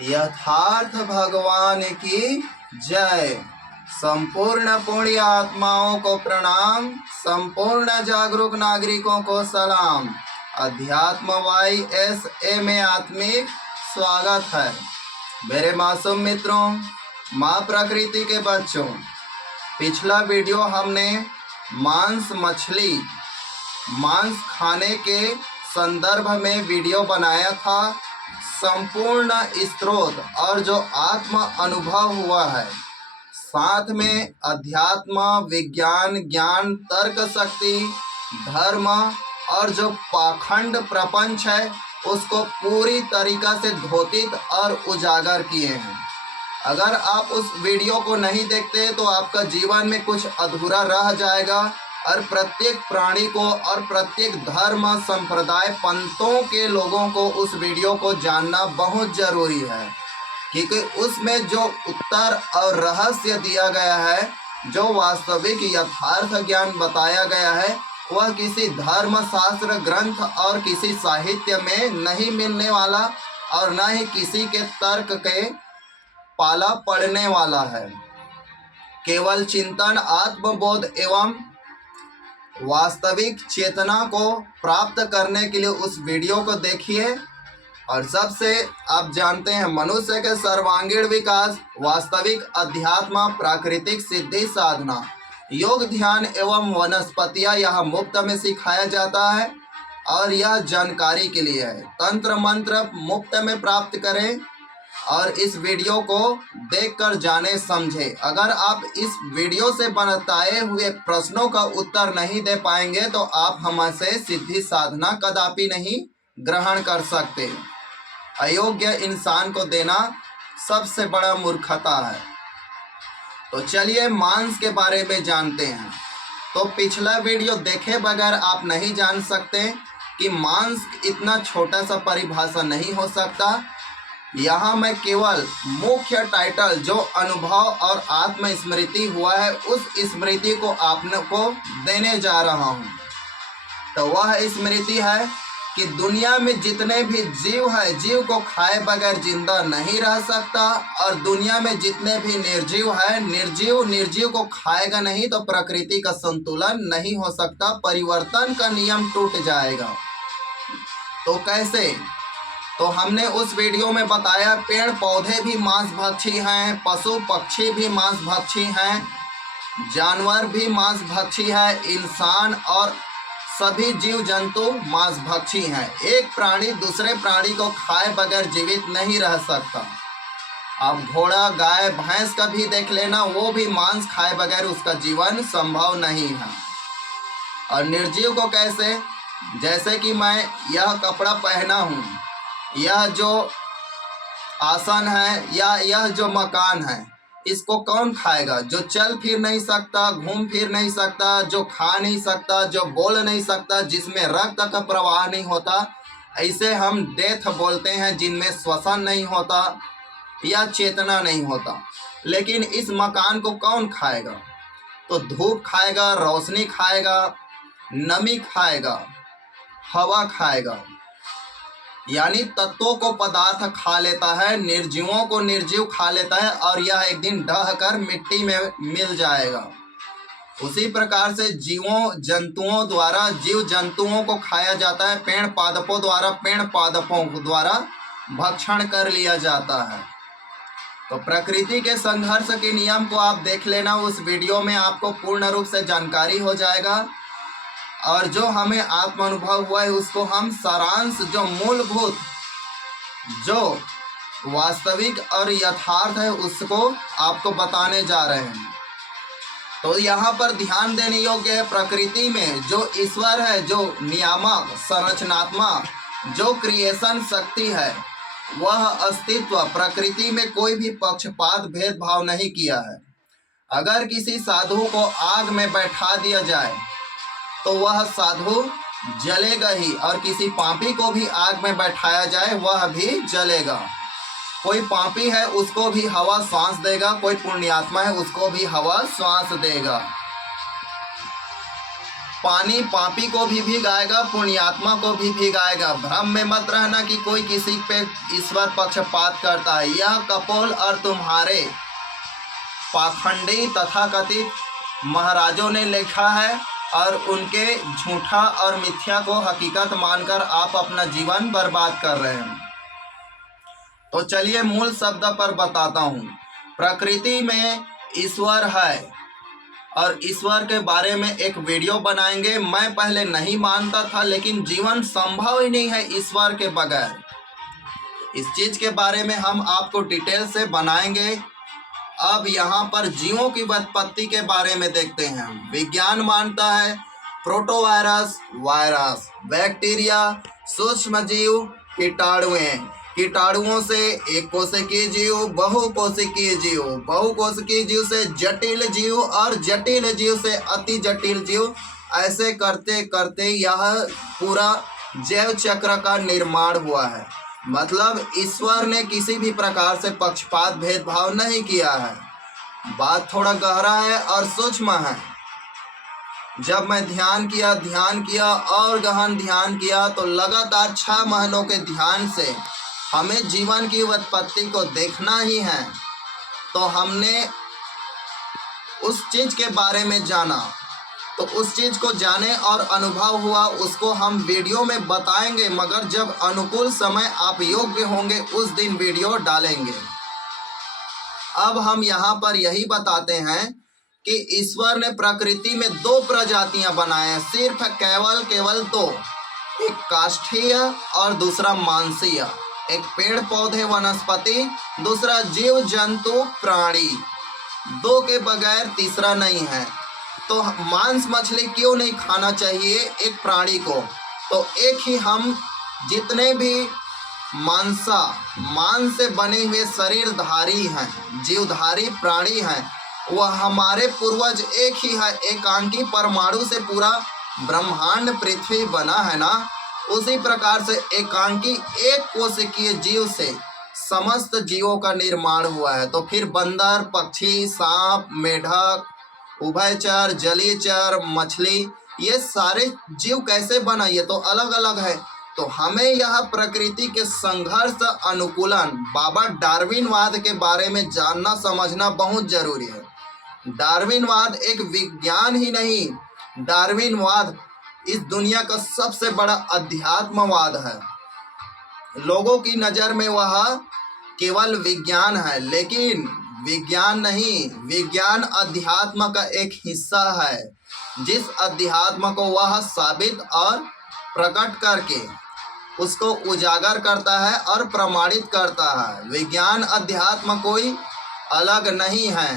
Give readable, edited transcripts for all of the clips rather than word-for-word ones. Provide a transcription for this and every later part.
यथार्थ भगवान की जय। संपूर्ण पुण्य आत्माओं को प्रणाम, संपूर्ण जागरूक नागरिकों को सलाम। अध्यात्म YSA में आत्मिक स्वागत है। मेरे मासूम मित्रों, माँ प्रकृति के बच्चों, पिछला वीडियो हमने मांस खाने के संदर्भ में वीडियो बनाया था। संपूर्ण स्रोत और जो आत्म अनुभव हुआ है, साथ में अध्यात्म, विज्ञान, ज्ञान, तर्क शक्ति, धर्म और जो पाखंड प्रपंच है उसको पूरी तरीका से धोतित और उजागर किए हैं। अगर आप उस वीडियो को नहीं देखते तो आपका जीवन में कुछ अधूरा रह जाएगा और प्रत्येक प्राणी को और प्रत्येक धर्म, संप्रदाय, पंथों के लोगों को उस वीडियो को जानना बहुत ज़रूरी है, क्योंकि उसमें जो उत्तर और रहस्य दिया गया है, जो वास्तविक यथार्थ ज्ञान बताया गया है, वह किसी धर्म शास्त्र ग्रंथ और किसी साहित्य में नहीं मिलने वाला और न ही किसी के तर्क के पाला पड़ने वाला है। केवल चिंतन, आत्मबोध एवं वास्तविक चेतना को प्राप्त करने के लिए उस वीडियो को देखिए। और सबसे आप जानते हैं, मनुष्य के सर्वांगीण विकास, वास्तविक अध्यात्म, प्राकृतिक सिद्धि साधना, योग, ध्यान एवं वनस्पतियाँ यह मुफ्त में सिखाया जाता है और यह जानकारी के लिए है। तंत्र मंत्र मुफ्त में प्राप्त करें और इस वीडियो को देखकर जाने समझे। अगर आप इस वीडियो से बताए हुए प्रश्नों का उत्तर नहीं दे पाएंगे तो आप हमसे सिद्धि साधना कदापि नहीं ग्रहण कर सकते। अयोग्य इंसान को देना सबसे बड़ा मूर्खता है। तो चलिए मांस के बारे में जानते हैं। तो पिछला वीडियो देखे बगैर आप नहीं जान सकते कि मांस इतना छोटा सा परिभाषा नहीं हो सकता। यहाँ मैं केवल मुख्य टाइटल जो अनुभव और आत्मस्मृति हुआ है उस स्मृति को आपको देने जा रहा हूँ। तो वह स्मृति है कि दुनिया में जितने भी जीव है, जीव को खाए बगैर जिंदा नहीं रह सकता, और दुनिया में जितने भी निर्जीव है, निर्जीव को खाएगा नहीं तो प्रकृति का संतुलन नहीं हो सकता, परिवर्तन का नियम टूट जाएगा। तो कैसे? तो हमने उस वीडियो में बताया पेड़ पौधे भी मांसभक्षी हैं, पशु पक्षी भी मांसभक्षी हैं, जानवर भी मांसभक्षी है, इंसान और सभी जीव जंतु मांसभक्षी हैं। एक प्राणी दूसरे प्राणी को खाए बगैर जीवित नहीं रह सकता। अब घोड़ा, गाय, भैंस का भी देख लेना, वो भी मांस खाए बगैर उसका जीवन संभव नहीं है। और निर्जीव को कैसे? जैसे कि मैं यह कपड़ा पहना हूँ, यह जो आसन है या यह जो मकान है, इसको कौन खाएगा? जो चल फिर नहीं सकता, घूम फिर नहीं सकता, जो खा नहीं सकता, जो बोल नहीं सकता, जिसमें रक्त का प्रवाह नहीं होता, ऐसे हम डेथ बोलते हैं, जिनमें श्वसन नहीं होता या चेतना नहीं होता। लेकिन इस मकान को कौन खाएगा? तो धूप खाएगा, रोशनी खाएगा, नमी खाएगा, हवा खाएगा, यानी तत्वों को पदार्थ खा लेता है, निर्जीवों को निर्जीव खा लेता है और यह एक दिन ढह कर मिट्टी में मिल जाएगा। उसी प्रकार से जीवों जंतुओं द्वारा जीव जंतुओं को खाया जाता है, पेड़ पादपों द्वारा भक्षण कर लिया जाता है। तो प्रकृति के संघर्ष के नियम को आप देख लेना, उस वीडियो में आपको पूर्ण रूप से जानकारी हो जाएगा। और जो हमें आत्म अनुभव हुआ है उसको हम सारांश, जो मूलभूत, जो वास्तविक और यथार्थ है, उसको आपको बताने जा रहे हैं। तो यहाँ पर ध्यान देने योग्य है, प्रकृति में जो ईश्वर है, जो नियामक, संरचनात्मक, जो क्रिएशन शक्ति है, वह अस्तित्व प्रकृति में कोई भी पक्षपात, भेदभाव नहीं किया है। अगर किसी साधु को आग में बैठा दिया जाए तो वह साधु जलेगा ही, और किसी पापी को भी आग में बैठाया जाए वह भी जलेगा। कोई पापी है उसको भी हवा सांस देगा, कोई पुण्यात्मा है उसको भी हवा सांस देगा। पानी पापी को भी भिगाएगा, पुण्यात्मा को भी भिगाएगा। भ्रम में मत रहना कि कोई किसी पे ईश्वर पक्षपात करता है। यह कपोल और तुम्हारे पाखंडी तथाकथित महाराजों ने लिखा है और उनके झूठा और मिथ्या को हकीकत मानकर आप अपना जीवन बर्बाद कर रहे हैं। तो चलिए मूल शब्द पर बताता हूँ। प्रकृति में ईश्वर है और ईश्वर के बारे में एक वीडियो बनाएंगे। मैं पहले नहीं मानता था, लेकिन जीवन संभव ही नहीं है ईश्वर के बगैर। इस चीज़ के बारे में हम आपको डिटेल से बनाएंगे। अब यहाँ पर जीवों की उत्पत्ति के बारे में देखते हैं। विज्ञान मानता है प्रोटोवायरस, वायरस, बैक्टीरिया, सूक्ष्म जीव, कीटाणुओं से एक कोशिकीय जीव, बहुकोशिकीय जीव, बहुकोशिकीय जीव से जटिल जीव और जटिल जीव से अति जटिल जीव, ऐसे करते करते यह पूरा जैव चक्र का निर्माण हुआ है। मतलब ईश्वर ने किसी भी प्रकार से पक्षपात भेदभाव नहीं किया है। बात थोड़ा गहरा है और सूक्ष्म है। जब मैं ध्यान किया और गहन ध्यान किया तो लगातार 6 महीनों के ध्यान से हमें जीवन की उत्पत्ति को देखना ही है। तो हमने उस चीज़ के बारे में जाना, तो उस चीज़ को जाने और अनुभव हुआ, उसको हम वीडियो में बताएंगे। मगर जब अनुकूल समय आप योग्य होंगे उस दिन वीडियो डालेंगे। अब हम यहाँ पर यही बताते हैं कि ईश्वर ने प्रकृति में 2 प्रजातियां बनाए हैं, सिर्फ केवल 2। एक काष्ठीय और दूसरा मांसीय। एक पेड़ पौधे वनस्पति, दूसरा जीव जंतु प्राणी। 2 के बगैर तीसरा नहीं है। तो मांस मछली क्यों नहीं खाना चाहिए एक प्राणी को? तो एक ही हम जितने भी मांस से बने हुए शरीरधारी हैं, जीवधारी प्राणी हैं, वह हमारे पूर्वज एक ही है। एकांकी परमाणु से पूरा ब्रह्मांड पृथ्वी बना है ना, उसी प्रकार से एकांकी एक कोशिकीय जीव से समस्त जीवों का निर्माण हुआ है। तो फिर बंदर, पक्षी, सांप, मेढक, उभयचर, जलीचर, मछली, ये सारे जीव कैसे बना, ये तो अलग अलग है। तो हमें यह प्रकृति के संघर्ष अनुकूलन, बाबा डार्विनवाद के बारे में जानना समझना बहुत जरूरी है। डार्विनवाद एक विज्ञान ही नहीं, डार्विनवाद इस दुनिया का सबसे बड़ा अध्यात्मवाद है। लोगों की नज़र में वह केवल विज्ञान है, लेकिन विज्ञान नहीं, विज्ञान अध्यात्म का एक हिस्सा है, जिस अध्यात्म को वह साबित और प्रकट करके उसको उजागर करता है और प्रमाणित करता है। विज्ञान अध्यात्म कोई अलग नहीं है।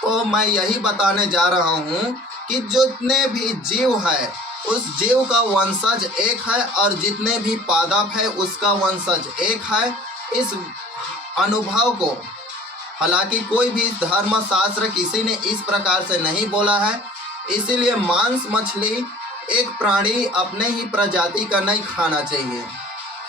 तो मैं यही बताने जा रहा हूँ कि जितने भी जीव है उस जीव का वंशज एक है और जितने भी पादप है उसका वंशज एक है। इस अनुभव को हालांकि कोई भी धर्मशास्त्र किसी ने इस प्रकार से नहीं बोला है, इसीलिए मांस मछली एक प्राणी अपने ही प्रजाति का नहीं खाना चाहिए।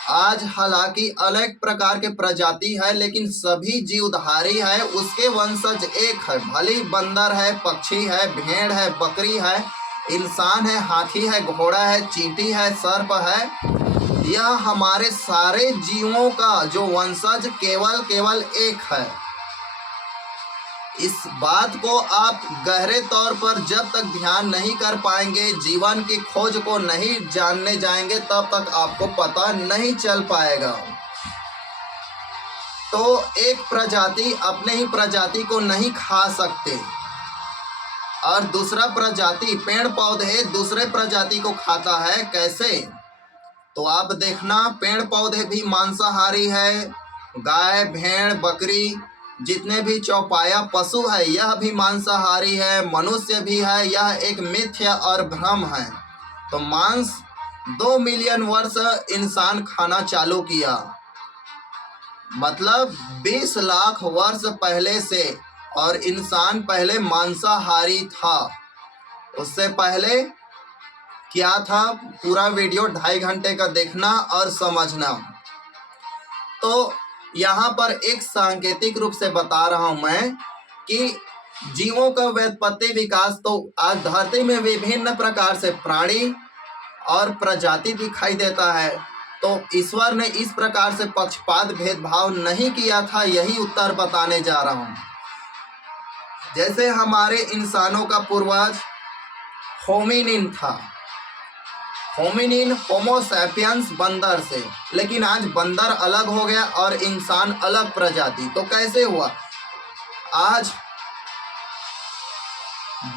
आज हालांकि अलग प्रकार के प्रजाति है, लेकिन सभी जीवधारी है, उसके वंशज एक है। भले बंदर है, पक्षी है, भेड़ है, बकरी है, इंसान है, हाथी है, घोड़ा है, चींटी है, सर्प है, यह हमारे सारे जीवों का जो वंशज केवल एक है। इस बात को आप गहरे तौर पर जब तक ध्यान नहीं कर पाएंगे, जीवन की खोज को नहीं जानने जाएंगे, तब तक आपको पता नहीं चल पाएगा। तो एक प्रजाति अपने ही प्रजाति को नहीं खा सकते और दूसरा प्रजाति पेड़ पौधे दूसरे प्रजाति को खाता है। कैसे? तो आप देखना, पेड़ पौधे भी मांसाहारी है, गाय, भेड़, बकरी, जितने भी चौपाया पशु है यह भी मांसाहारी है, मनुष्य भी है। यह एक मिथ्या और भ्रम है। तो मांस 2 मिलियन वर्ष इंसान खाना चालू किया, मतलब 20 लाख वर्ष पहले से, और इंसान पहले मांसाहारी था। उससे पहले क्या था, पूरा वीडियो 2.5 घंटे का देखना और समझना। तो यहाँ पर एक सांकेतिक रूप से बता रहा हूँ मैं कि जीवों का व्युत्पत्ति विकास तो आज धरती में विभिन्न प्रकार से प्राणी और प्रजाति दिखाई देता है। तो ईश्वर ने इस प्रकार से पक्षपात भेदभाव नहीं किया था, यही उत्तर बताने जा रहा हूँ। जैसे हमारे इंसानों का पूर्वज होमिनिन था, होमिनिन होमोसैपियंस बंदर से, लेकिन आज बंदर अलग हो गया और इंसान अलग प्रजाति। तो कैसे हुआ? आज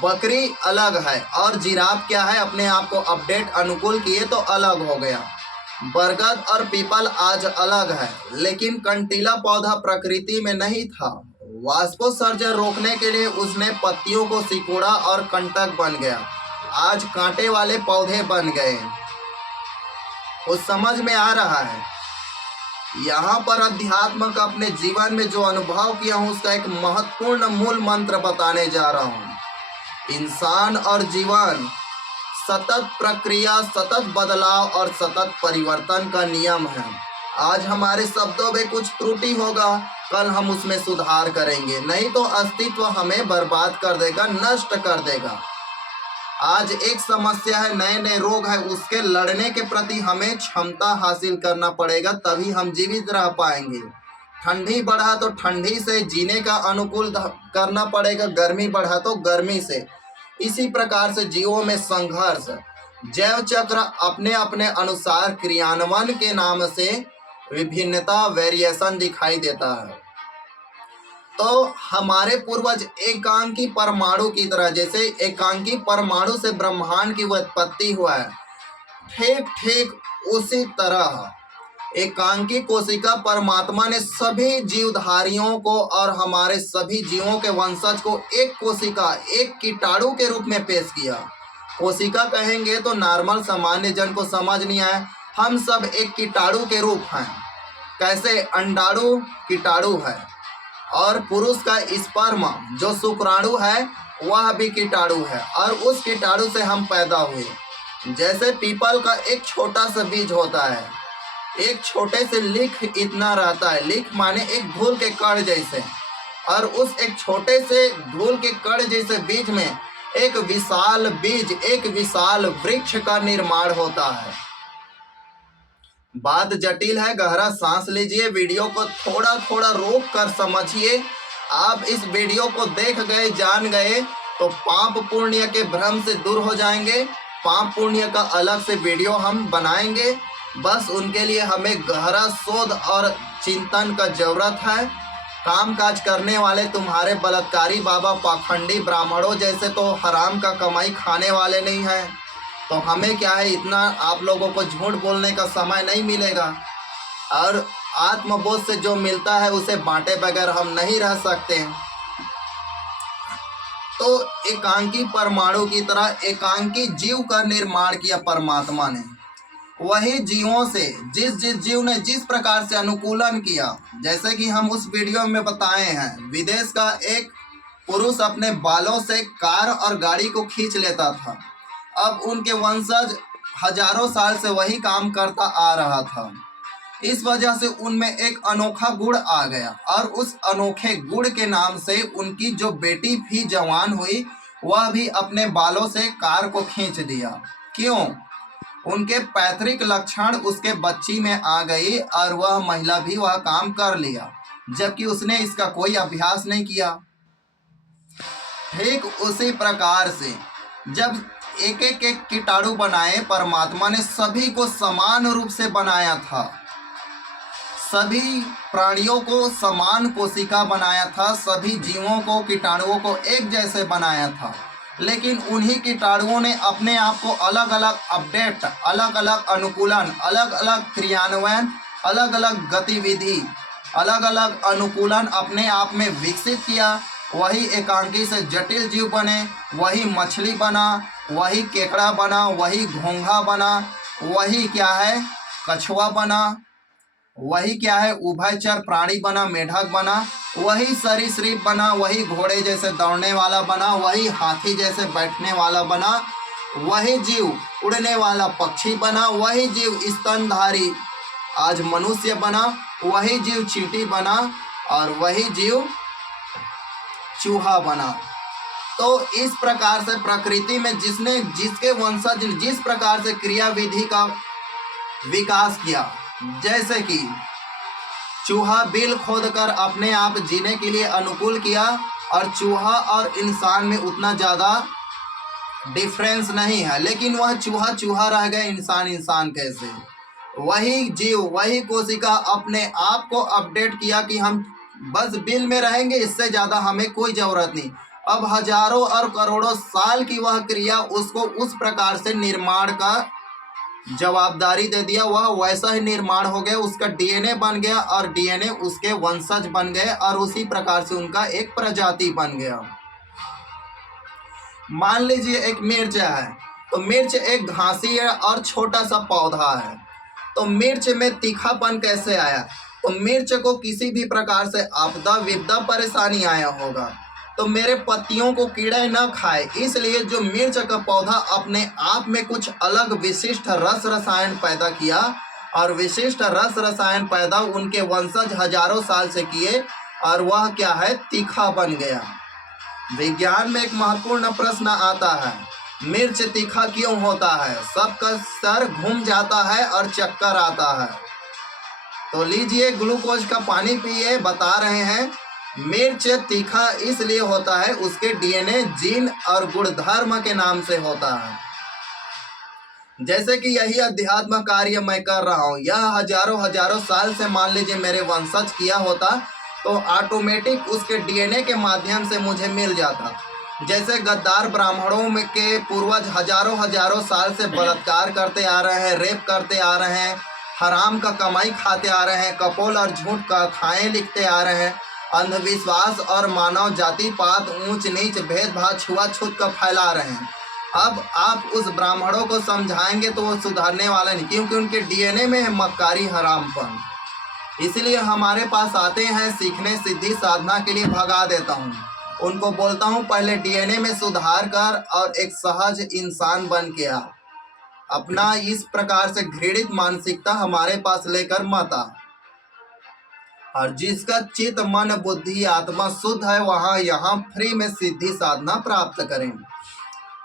बकरी अलग है और जिराफ क्या है, अपने आप को अपडेट अनुकूल किए तो अलग हो गया। बरगद और पीपल आज अलग है, लेकिन कंटीला पौधा प्रकृति में नहीं था। वाष्पोत्सर्जन रोकने के लिए उसने पत्तियों को सिकोड़ा और कंटक बन गया, आज कांटे वाले पौधे बन गए। उस समझ में आ रहा है। यहाँ पर अध्यात्म का अपने जीवन में जो अनुभव किया हूँ उसका एक महत्वपूर्ण मूल मंत्र बताने जा रहा हूँ। इंसान और जीवन सतत प्रक्रिया, सतत बदलाव और सतत परिवर्तन का नियम है। आज हमारे शब्दों में कुछ त्रुटि होगा, कल हम उसमें सुधार करेंगे, नहीं तो अस्तित्व हमें बर्बाद कर देगा, नष्ट कर देगा। आज एक समस्या है, नए नए रोग है, उसके लड़ने के प्रति हमें क्षमता हासिल करना पड़ेगा, तभी हम जीवित रह पाएंगे। ठंडी बढ़ा तो ठंडी से जीने का अनुकूल करना पड़ेगा, गर्मी बढ़ा तो गर्मी से। इसी प्रकार से जीवों में संघर्ष, जैव चक्र अपने अपने अनुसार क्रियान्वयन के नाम से विभिन्नता, वेरिएशन दिखाई देता है। तो हमारे पूर्वज एकांकी परमाणु की तरह, जैसे एकांकी परमाणु से ब्रह्मांड की उत्पत्ति हुआ है, ठीक ठीक उसी तरह एकांकी कोशिका परमात्मा ने सभी जीवधारियों को और हमारे सभी जीवों के वंशज को एक कोशिका, एक कीटाणु के रूप में पेश किया। कोशिका कहेंगे तो नॉर्मल सामान्य जन को समझ नहीं आए, हम सब एक कीटाणु के रूप हैं। कैसे? अंडाणु कीटाणु है और पुरुष का स्पर्म जो शुक्राणु है वह भी कीटाणु है, और उस कीटाणु से हम पैदा हुए। जैसे पीपल का एक छोटा सा बीज होता है, एक छोटे से लीख इतना रहता है, लीख माने एक धूल के कण जैसे, और उस एक छोटे से धूल के कण जैसे बीज में एक विशाल बीज, एक विशाल वृक्ष का निर्माण होता है। बात जटिल है, गहरा सांस लीजिए, वीडियो को थोड़ा थोड़ा रोक कर समझिए। आप इस वीडियो को देख गए, जान गए तो पाप पुण्य के भ्रम से दूर हो जाएंगे। पाप पुण्य का अलग से वीडियो हम बनाएंगे, बस उनके लिए हमें गहरा शोध और चिंतन का जरूरत है। कामकाज करने वाले तुम्हारे बलात्कारी बाबा, पाखंडी ब्राह्मणों जैसे तो हराम का कमाई खाने वाले नहीं हैं, तो हमें क्या है, इतना आप लोगों को झूठ बोलने का समय नहीं मिलेगा। और आत्मबोध से जो मिलता है उसे बांटे बगैर हम नहीं रह सकते। तो एकांकी परमाणु की तरह एकांकी जीव का निर्माण किया परमात्मा ने। वही जीवों से जिस जिस जीव ने जिस प्रकार से अनुकूलन किया, जैसे कि हम उस वीडियो में बताए हैं, विदेश का एक पुरुष अपने बालों से कार और गाड़ी को खींच लेता था। अब उनके वंशज हजारों साल से वही काम करता आ रहा था। इस वजह से उनमें एक अनोखा गुण आ गया, और उस अनोखे गुण के नाम से उनकी जो बेटी भी जवान हुई वह भी अपने बालों से कार को खींच दिया। क्यों? उनके पैतृक लक्षण उसके बच्ची में आ गई और वह महिला भी वह काम कर लिया, जबकि उसने इसका कोई अभ्यास नहीं किया। ठीक उसी प्रकार से जब एक एक कीटाणु बनाए, परमात्मा ने सभी को समान रूप से बनाया था, सभी प्राणियों को समान कोशिका बनाया था, सभी जीवों को, कीटाणुओं को एक जैसे बनाया था। लेकिन उन्हीं कीटाणुओं ने अपने आप को अलग अलग अपडेट, अलग अलग अनुकूलन, अलग अलग क्रियान्वयन, अलग अलग गतिविधि, अलग अलग अनुकूलन अपने आप में विकसित किया। वही एकांकी से जटिल जीव बने, वही मछली बना, वही केकड़ा बना, वही घोंघा बना, वही क्या है कछुआ बना, वही क्या है उभयचर प्राणी बना, मेढक बना, वही सरीसृप बना, वही घोड़े जैसे दौड़ने वाला बना, वही हाथी जैसे बैठने वाला बना, वही जीव उड़ने वाला पक्षी बना, वही जीव स्तनधारी आज मनुष्य बना, वही जीव चींटी बना, और वही जीव चूहा बना। तो इस प्रकार से प्रकृति में जिसके वंशज जिस प्रकार से क्रिया विधि का विकास किया, जैसे कि चूहा बिल खोदकर अपने आप जीने के लिए अनुकूल किया, और चूहा और इंसान में उतना ज़्यादा डिफरेंस नहीं है, लेकिन वह चूहा चूहा रह गया, इंसान इंसान कैसे। वही जीव, वही कोशिका अपने आप को अपडेट किया कि हम बस बिल में रहेंगे, इससे ज़्यादा हमें कोई ज़रूरत नहीं। अब हजारों और करोड़ों साल की वह क्रिया उसको उस प्रकार से निर्माण का जवाबदारी दे दिया, वह वैसा ही निर्माण हो गया, उसका डीएनए बन गया और डीएनए उसके वंशज बन गए और उसी प्रकार से उनका एक प्रजाति बन गया। मान लीजिए एक मिर्च है, तो मिर्च एक घासी है और छोटा सा पौधा है, तो मिर्च में तीखापन कैसे आया? तो मिर्च को किसी भी प्रकार से आपदा विपदा परेशानी आया होगा, तो मेरे पत्तियों को कीड़े न खाए, इसलिए जो मिर्च का पौधा अपने आप में कुछ अलग विशिष्ट रस रसायन पैदा किया, और विशिष्ट रस रसायन पैदा उनके वंशज हजारों साल से किए, और वह क्या है? तीखा बन गया। विज्ञान में एक महत्वपूर्ण प्रश्न आता है, मिर्च तीखा क्यों होता है? सबका सर घूम जाता है और चक्कर आता है। तो लीजिए ग्लूकोज का पानी पिए, बता रहे हैं मिर्च तीखा इसलिए होता है, उसके डीएनए जीन और गुणधर्म के नाम से होता है। जैसे कि यही अध्यात्म कार्य मैं कर रहा हूँ, यह हजारों हजारों साल से मान लीजिए मेरे वंशज किया होता, तो ऑटोमेटिक उसके डीएनए के माध्यम से मुझे मिल जाता। जैसे गद्दार ब्राह्मणों में के पूर्वज हजारों हजारों साल से बलात्कार करते आ रहे हैं, रेप करते आ रहे हैं, हराम का कमाई खाते आ रहे हैं, कपोल और झूठ कथाएं लिखते आ रहे हैं, अंधविश्वास और मानव जाति पात ऊंच नीच भेदभाव छुआछूत का फैला रहे हैं। अब आप उस ब्राह्मणों को समझाएंगे तो वो सुधारने वाला नहीं, क्योंकि उनके डीएनए में है मक्कारी हरामपन। इसलिए हमारे पास आते हैं सीखने सिद्धि साधना के लिए, भगा देता हूँ उनको, बोलता हूँ पहले डीएनए में सुधार कर और एक सहज इंसान बन के आ। अपना इस प्रकार से घृणित मानसिकता हमारे पास लेकर मत आ, और जिसका चित्त मन बुद्धि आत्मा शुद्ध है वहाँ यहाँ फ्री में सिद्धि साधना प्राप्त करें।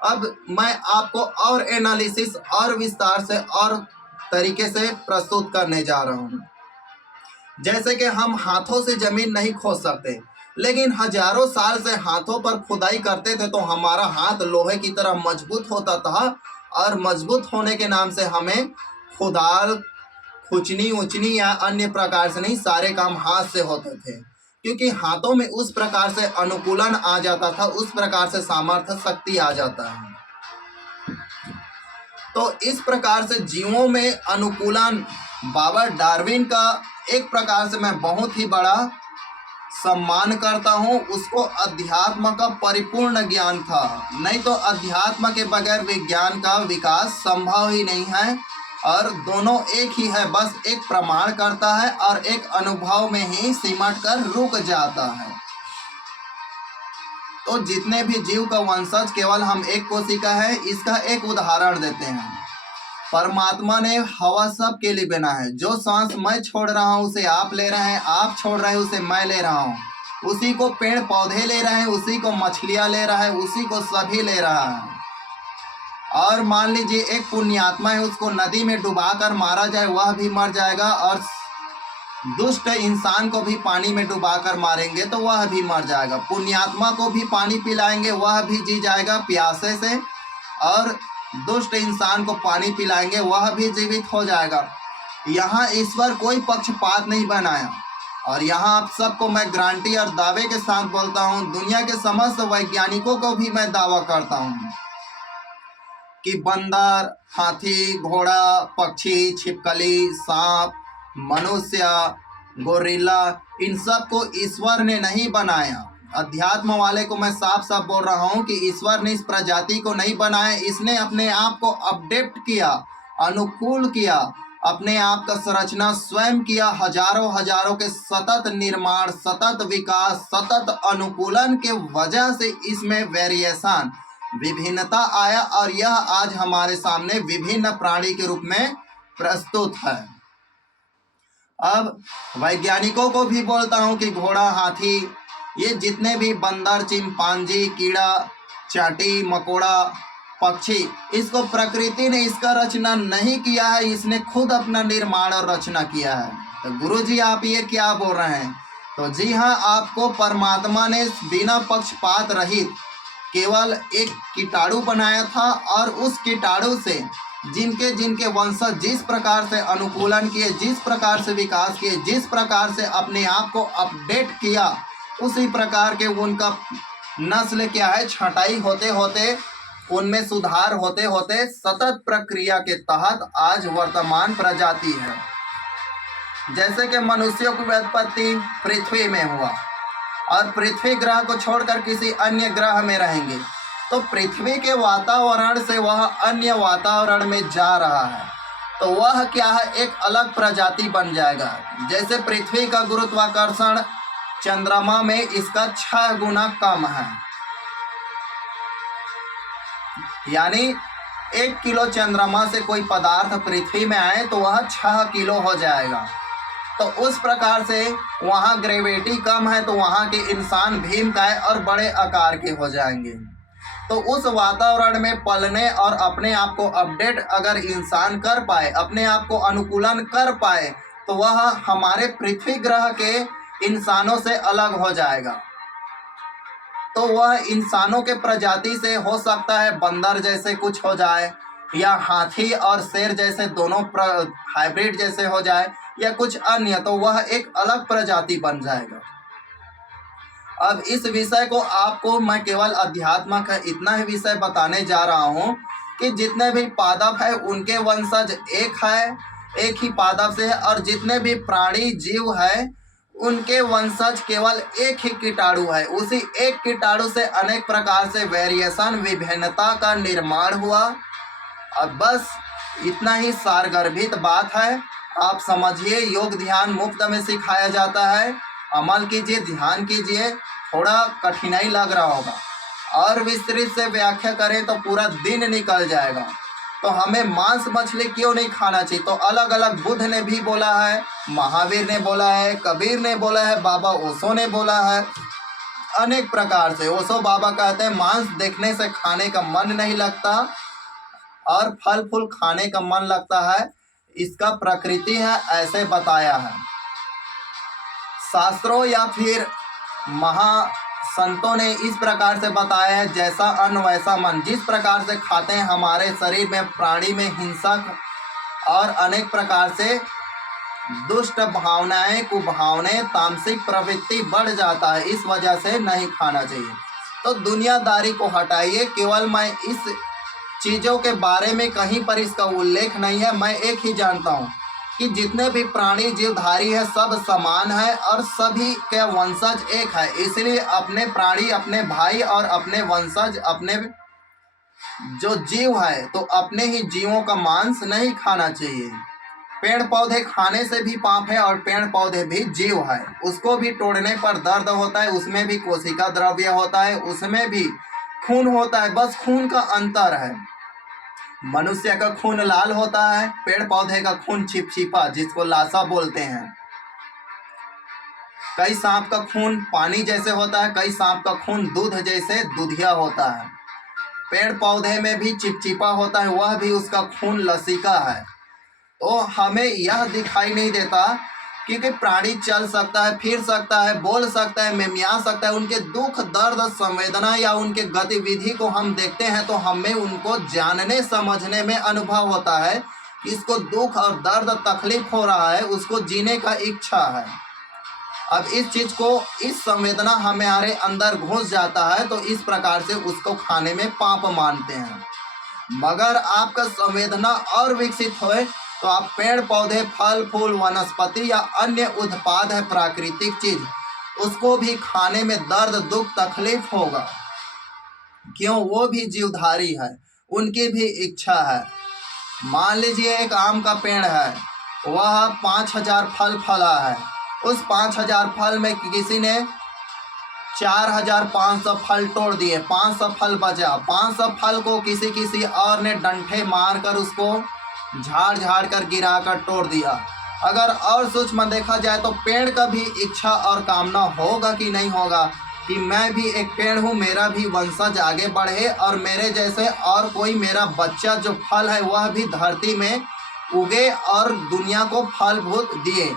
अब मैं आपको और एनालिसिस और विस्तार से और तरीके से प्रस्तुत करने जा रहा हूँ। जैसे कि हम हाथों से जमीन नहीं खोद सकते, लेकिन हजारों साल से हाथों पर खुदाई करते थे, तो हमारा हाथ लोहे की तरह मजबूत होता था, और मजबूत होने के नाम से हमें खुदाल खुचनी उचनी या अन्य प्रकार से नहीं, सारे काम हाथ से होते थे, क्योंकि हाथों में उस प्रकार से अनुकूलन आ जाता था, उस प्रकार से सामर्थ्य शक्ति आ जाता है। तो इस प्रकार से जीवों में अनुकूलन, बाबा डार्विन का एक प्रकार से मैं बहुत ही बड़ा सम्मान करता हूँ। उसको अध्यात्म का परिपूर्ण ज्ञान था, नहीं तो अध्यात्म के बगैर विज्ञान का विकास संभव ही नहीं है, और दोनों एक ही है, बस एक प्रमाण करता है और एक अनुभव में ही सिमट कर रुक जाता है। तो जितने भी जीव का वंशज केवल हम एक कोशिका है, इसका एक उदाहरण देते हैं। परमात्मा ने हवा सब के लिए बना है, जो सांस मैं छोड़ रहा हूँ उसे आप ले रहे हैं, आप छोड़ रहे हैं उसे मैं ले रहा हूँ, उसी को पेड़ पौधे ले रहे हैं, उसी को मछलियाँ ले रहा है, उसी को सभी ले रहा है। और मान लीजिए एक पुण्यात्मा है, उसको नदी में डुबाकर मारा जाए वह भी मर जाएगा, और दुष्ट इंसान को भी पानी में डुबाकर मारेंगे तो वह भी मर जाएगा। पुण्यात्मा को भी पानी पिलाएंगे वह भी जी जाएगा प्यासे से, और दुष्ट इंसान को पानी पिलाएंगे वह भी जीवित हो जाएगा। यहाँ ईश्वर कोई पक्षपात नहीं बनाया, और यहाँ आप सबको मैं गारंटी और दावे के साथ बोलता हूँ, दुनिया के समस्त वैज्ञानिकों को भी मैं दावा करता हूँ कि बंदर, हाथी, घोड़ा, पक्षी, छिपकली, सांप, मनुष्य, गोरिल्ला, इन सब को ईश्वर ने नहीं बनाया। अध्यात्म वाले को मैं साफ साफ बोल रहा हूँ कि ईश्वर ने इस प्रजाति को नहीं बनाया, इसने अपने आप को अपडेट किया, अनुकूल किया, अपने आप का संरचना स्वयं किया। हजारों हजारों के सतत निर्माण, सतत विकास, सतत अनुकूलन के वजह से इसमें वेरिएशन, विभिन्नता आया, और यह आज हमारे सामने विभिन्न प्राणी के रूप में प्रस्तुत है। अब वैज्ञानिकों को भी बोलता हूं कि घोड़ा, हाथी, ये जितने भी बंदर, चिंपांजी, कीड़ा, चाटी, मकोड़ा, पक्षी, इसको प्रकृति ने इसका रचना नहीं किया है, इसने खुद अपना निर्माण और रचना किया है। तो गुरुजी आप ये क्या बोल रहे हैं? तो जी हाँ, आपको परमात्मा ने बिना पक्षपात रहित केवल एक कीटाणु बनाया था, और उस कीटाणु से जिनके जिनके वंशज जिस प्रकार से अनुकूलन किए, जिस प्रकार से विकास किए, जिस प्रकार से अपने आप को अपडेट किया, उसी प्रकार के उनका नस्ल क्या है, छंटाई होते होते, उनमें सुधार होते होते सतत प्रक्रिया के तहत आज वर्तमान प्रजाति है। जैसे कि मनुष्यों की उत्पत्ति पृथ्वी में हुआ, और पृथ्वी ग्रह को छोड़कर किसी अन्य ग्रह में रहेंगे, तो पृथ्वी के वातावरण से वह अन्य वातावरण में जा रहा है, तो वह क्या है, एक अलग प्रजाति बन जाएगा। जैसे पृथ्वी का गुरुत्वाकर्षण चंद्रमा में इसका 6 गुना कम है, यानी 1 किलो चंद्रमा से कोई पदार्थ पृथ्वी में आए तो वह 6 किलो हो जाएगा। तो उस प्रकार से वहाँ ग्रेविटी कम है, तो वहाँ के इंसान भीमकाय और बड़े आकार के हो जाएंगे। तो उस वातावरण में पलने और अपने आप को अपडेट अगर इंसान कर पाए, अपने आप को अनुकूलन कर पाए, तो वह हमारे पृथ्वी ग्रह के इंसानों से अलग हो जाएगा। तो वह इंसानों के प्रजाति से हो सकता है बंदर जैसे कुछ हो जाए, या हाथी और शेर जैसे दोनों हाइब्रिड जैसे हो जाए, या कुछ अन्य, तो वह एक अलग प्रजाति बन जाएगा। अब इस विषय को आपको मैं केवल अध्यात्म का इतना ही विषय बताने जा रहा हूँ कि जितने भी पादप है उनके वंशज एक है, एक ही पादप से है, और जितने भी प्राणी जीव है उनके वंशज केवल एक ही कीटाणु है। उसी एक कीटाणु से अनेक प्रकार से वेरिएशन, विभिन्नता का निर्माण हुआ। अब बस इतना ही सारगर्भित बात है, आप समझिए। योग ध्यान मुफ्त में सिखाया जाता है, अमल कीजिए, ध्यान कीजिए। थोड़ा कठिनाई लग रहा होगा, और विस्तृत से व्याख्या करें तो पूरा दिन निकल जाएगा। तो हमें मांस मछली क्यों नहीं खाना चाहिए? तो अलग अलग बुद्ध ने भी बोला है, महावीर ने बोला है, कबीर ने बोला है, बाबा ओशो ने बोला है, अनेक प्रकार से। ओशो बाबा कहते हैं मांस देखने से खाने का मन नहीं लगता, और फल फूल खाने का मन लगता है, इसका प्रकृति है, ऐसे बताया है शास्त्रों या फिर महासंतों ने इस प्रकार से बताया है, जैसा अन्न वैसा मन। जिस प्रकार से खाते हैं, हमारे शरीर में प्राणी में हिंसक और अनेक प्रकार से दुष्ट भावनाएं, कुभावनाएं, तामसिक प्रवृत्ति बढ़ जाता है, इस वजह से नहीं खाना चाहिए। तो दुनियादारी को हटाइए। केवल मैं इस चीज़ों के बारे में कहीं पर इसका उल्लेख नहीं है। मैं एक ही जानता हूँ कि जितने भी प्राणी जीवधारी है सब समान है, और सभी के वंशज एक है। इसलिए अपने प्राणी, अपने भाई और अपने वंशज, अपने जो जीव है, तो अपने ही जीवों का मांस नहीं खाना चाहिए। पेड़ पौधे खाने से भी पाप है, और पेड़ पौधे भी जीव है, उसको भी तोड़ने पर दर्द होता है, उसमें भी कोशिका द्रव्य होता है, उसमें भी खून होता है, बस खून का अंतर है। मनुष्य का खून लाल होता है, पेड़ पौधे का खून छिपछिपा, जिसको लासा बोलते हैं। कई सांप का खून पानी जैसे होता है, कई सांप का खून दूध जैसे दुधिया होता है। पेड़ पौधे में भी चिपचिपा होता है, वह भी उसका खून लसिका है। तो हमें यह दिखाई नहीं देता क्योंकि प्राणी चल सकता है, फिर सकता है, बोल सकता है, मिमिया सकता है। उनके दुख दर्द संवेदना या उनके गतिविधि को हम देखते हैं, तो हमें उनको जानने समझने में अनुभव होता है कि इसको दुख और दर्द तकलीफ हो रहा है, उसको जीने का इच्छा है। अब इस चीज़ को, इस संवेदना हमारे अंदर घुस जाता है, तो इस प्रकार से उसको खाने में पाप मानते हैं। मगर आपका संवेदना और विकसित होए तो आप पेड़ पौधे, फल फूल, वनस्पति या अन्य उत्पाद है, प्राकृतिक चीज, उसको भी खाने में दर्द दुख तकलीफ होगा। क्यों? वो भी जीवधारी है, उनकी भी इच्छा है। मान लीजिए एक आम का पेड़ है, वह 5000 फल फला है। उस 5000 फल में किसी ने 4500 फल तोड़ दिए, 500 फल बचा। 500 फल को किसी और ने डंठे मारकर उसको झाड़ झाड़ कर गिराकर तोड़ दिया। अगर और सूक्ष्म देखा जाए तो पेड़ का भी इच्छा और कामना होगा कि नहीं होगा? कि मैं भी एक पेड़ हूँ, मेरा भी वंशज आगे बढ़े और मेरे जैसे और कोई मेरा बच्चा जो फल है वह भी धरती में उगे और दुनिया को फल भूत दिए।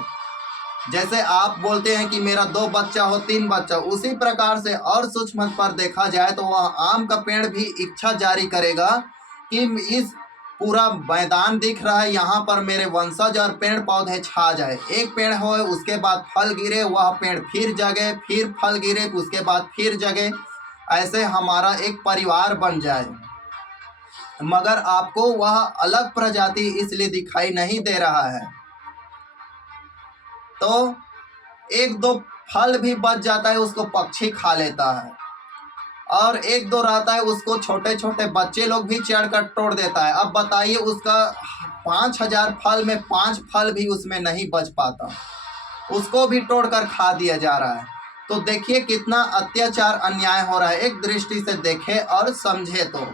जैसे आप बोलते हैं कि मेरा 2 बच्चा हो 3 बच्चा, उसी प्रकार से और सूक्ष्म पर देखा जाए तो वह आम का पेड़ भी इच्छा जारी करेगा कि इस पूरा मैदान दिख रहा है, यहाँ पर मेरे वंशज और पेड़ पौधे छा जाए। एक पेड़ हो उसके बाद फल गिरे, वह पेड़ फिर जगे, फिर फल गिरे, उसके बाद फिर जगे, ऐसे हमारा एक परिवार बन जाए। मगर आपको वह अलग प्रजाति इसलिए दिखाई नहीं दे रहा है। तो 1-2 फल भी बच जाता है, उसको पक्षी खा लेता है, और 1-2 रहता है उसको छोटे छोटे बच्चे लोग भी चढ़कर तोड़ देता है। अब बताइए उसका 5000 फल में 5 फल भी उसमें नहीं बच पाता, उसको भी तोड़कर खा दिया जा रहा है। तो देखिए कितना अत्याचार अन्याय हो रहा है, एक दृष्टि से देखे और समझे तो।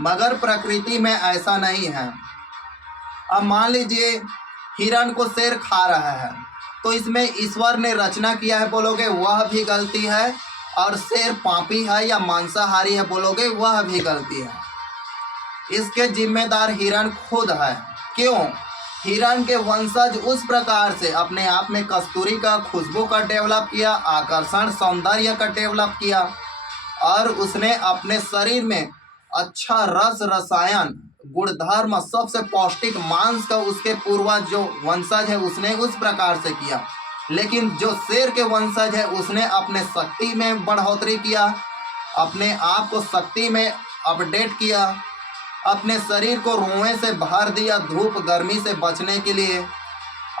मगर प्रकृति में ऐसा नहीं है। अब मान लीजिए हिरण को शेर खा रहा है, तो इसमें ईश्वर ने रचना किया है बोलोगे वह भी गलती है, और शेर पापी है या मांसाहारी है बोलोगे वह भी गलती है। इसके जिम्मेदार हिरण खुद है। क्यों? हिरण के वंशज उस प्रकार से अपने आप में कस्तूरी का खुशबू का डेवलप किया, आकर्षण सौंदर्य का डेवलप किया, और उसने अपने शरीर में अच्छा रस रसायन गुणधर्म सबसे पौष्टिक मांस का उसके पूर्वज जो वंशज है उसने उस प्रकार से किया। लेकिन जो शेर के वंशज है उसने अपने शक्ति में बढ़ोतरी किया, अपने आप को शक्ति में अपडेट किया, अपने शरीर को रोएं से भर दिया धूप गर्मी से बचने के लिए,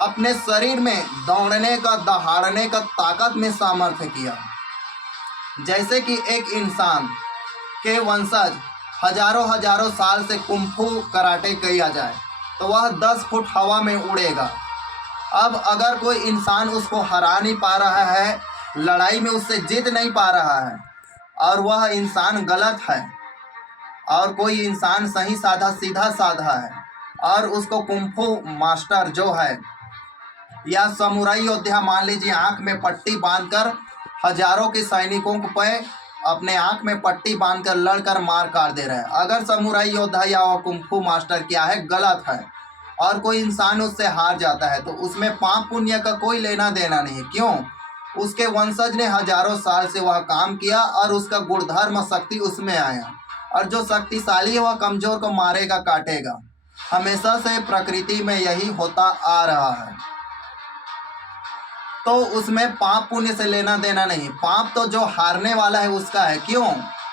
अपने शरीर में दौड़ने का दहाड़ने का ताकत में सामर्थ्य किया। जैसे कि एक इंसान के वंशज हजारों हजारों साल से कुंफू कराटे किया जाए तो वह 10 फुट हवा में उड़ेगा। अब अगर कोई इंसान उसको हरा नहीं पा रहा है, लड़ाई में उससे जीत नहीं पा रहा है, और वह इंसान गलत है, और कोई इंसान सही साधा सीधा साधा है, और उसको कुंफू मास्टर जो है या समुराई योद्धा मान लीजिए आँख में पट्टी बांधकर हजारों के सैनिकों को पे अपने आँख में पट्टी बांधकर लड़कर मार काट दे रहा है। अगर समुराई योद्धा या कुंफू मास्टर क्या है गलत है, और कोई इंसान उससे हार जाता है तो उसमें पाप पुण्य का कोई लेना देना नहीं। क्यों? उसके वंशज ने हजारों साल से वह काम किया और उसका गुणधर्म शक्ति उसमें आया, और जो शक्तिशाली है वह कमजोर को मारेगा काटेगा। हमेशा से प्रकृति में यही होता आ रहा है। तो उसमें पाप पुण्य से लेना देना नहीं, पाप तो जो हारने वाला है उसका है। क्यों?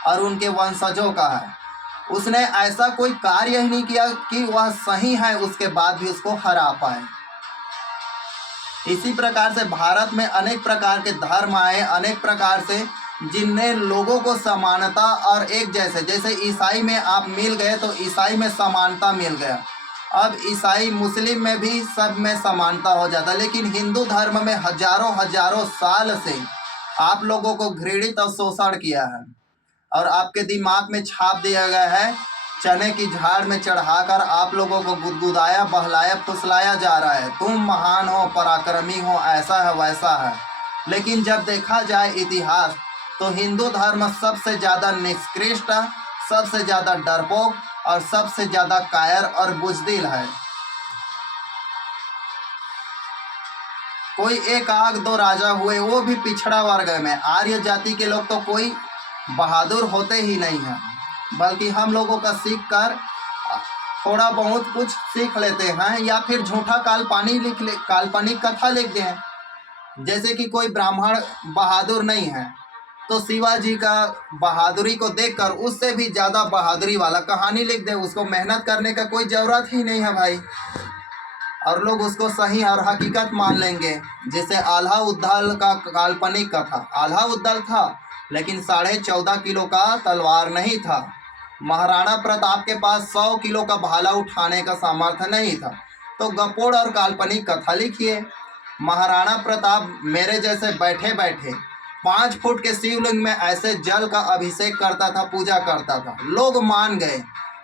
और उनके वंशजों का है। उसने ऐसा कोई कार्य ही नहीं किया कि वह सही है उसके बाद भी उसको हरा पाए। इसी प्रकार से भारत में अनेक प्रकार के धर्म आए, अनेक प्रकार से जिनने लोगों को समानता और एक जैसे ईसाई में आप मिल गए तो ईसाई में समानता मिल गया। अब ईसाई मुस्लिम में भी सब में समानता हो जाता, लेकिन हिंदू धर्म में हजारों हजारों साल से आप लोगों को घृणित और शोषण किया है, और आपके दिमाग में छाप दिया गया है। चने की झाड़ में चढ़ाकर आप लोगों को गुदगुदाया बहलाया फुसलाया जा रहा है, तुम महान हो पराक्रमी हो, ऐसा है वैसा है। लेकिन जब देखा जाए इतिहास तो हिंदू धर्म सबसे ज़्यादा निष्कृष्ट, सबसे ज़्यादा डरपोक और सबसे ज़्यादा कायर और बुज़दिल है। कोई एक आध दो राजा हुए वो भी पिछड़ा वर्ग में, आर्य जाति के लोग तो कोई बहादुर होते ही नहीं हैं, बल्कि हम लोगों का सीख कर थोड़ा बहुत कुछ सीख लेते हैं, या फिर झूठा काल्पनिक कथा लिख दें। जैसे कि कोई ब्राह्मण बहादुर नहीं है तो शिवाजी का बहादुरी को देखकर उससे भी ज़्यादा बहादुरी वाला कहानी लिख दे, उसको मेहनत करने का कोई ज़रूरत ही नहीं है भाई, और लोग उसको सही और हकीकत मान लेंगे। जैसे आल्हा उद्दल का काल्पनिक कथा, आल्हा उद्दल था लेकिन 14.5 किलो का तलवार नहीं था। महाराणा प्रताप के पास 100 किलो का भाला उठाने का सामर्थ्य नहीं था, तो गपोड़ और काल्पनिक कथा लिखिए। महाराणा प्रताप मेरे जैसे बैठे बैठे 5 फुट के शिवलिंग में ऐसे जल का अभिषेक करता था, पूजा करता था, लोग मान गए।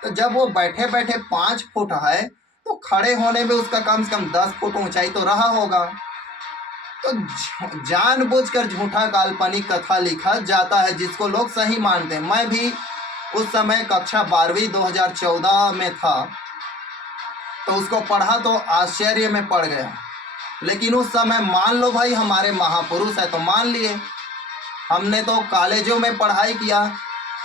तो जब वो बैठे बैठे 5 फुट है तो खड़े होने में उसका कम से कम 10 फुट ऊंचाई तो रहा होगा। तो जानबूझकर झूठा काल्पनिक कथा लिखा जाता है जिसको लोग सही मानते हैं। मैं भी उस समय कक्षा 12वीं 2014 में था, तो उसको पढ़ा तो आश्चर्य में पड़ गया। लेकिन उस समय मान लो भाई हमारे महापुरुष है तो मान लिए। हमने तो कॉलेजों में पढ़ाई किया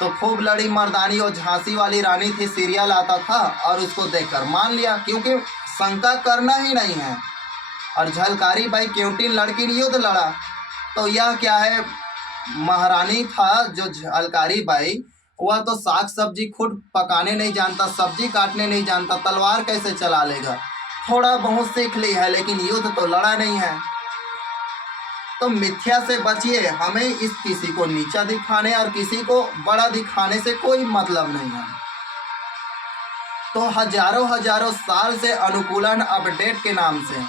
तो खूब लड़ी मर्दानी और झांसी वाली रानी थी सीरियल आता था और उसको देखकर मान लिया, क्योंकि शंका करना ही नहीं है। और झलकारी बाई क्योंटी लड़की युद्ध लड़ा, तो यह क्या है, महारानी था जो झलकारी बाई, वह तो साग सब्जी खुद पकाने नहीं जानता, सब्जी काटने नहीं जानता, तलवार कैसे चला लेगा। थोड़ा बहुत सीख ली है लेकिन युद्ध तो लड़ा नहीं है। तो मिथ्या से बचिए, हमें इस किसी को नीचा दिखाने और किसी को बड़ा दिखाने से कोई मतलब नहीं है। तो हजारों हजारों साल से अनुकूलन अपडेट के नाम से